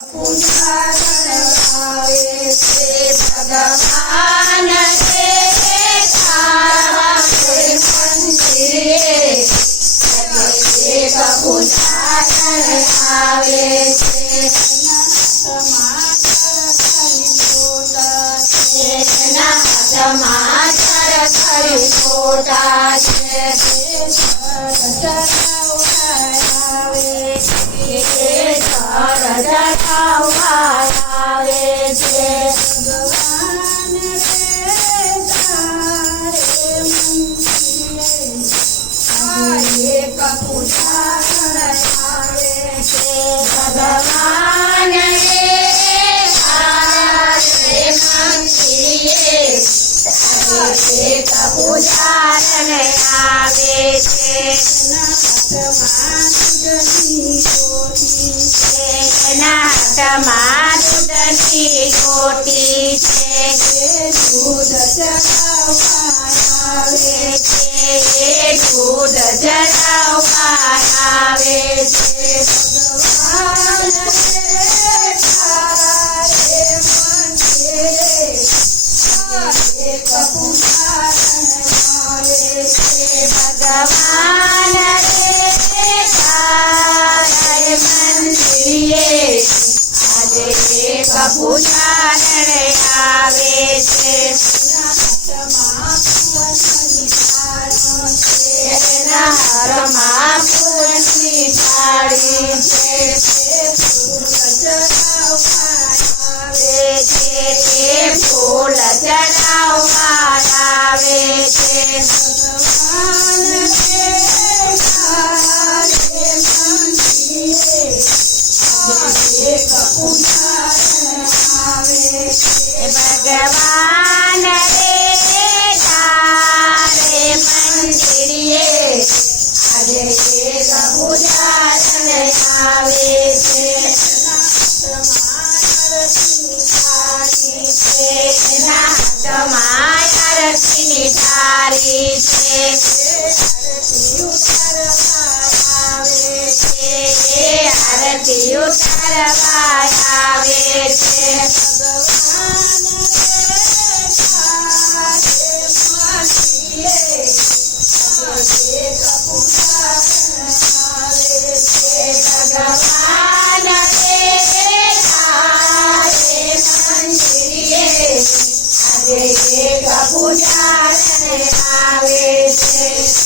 ભગવાન સમાચાર ખરી ખોટા છે મારુદની ચોટી છે દૂધ ચડાવવા આવે છે પૂજારણ આવે છે હારમાં ફૂલની થાળી છે ફૂલ ચડાવવા આવે છે ભગવાન તારે મંદિરે આજે પૂજારણ આવે છે આરતીની થાળી છે આરતી ઉતારવા આવે છે પૂજારણ આવે છે।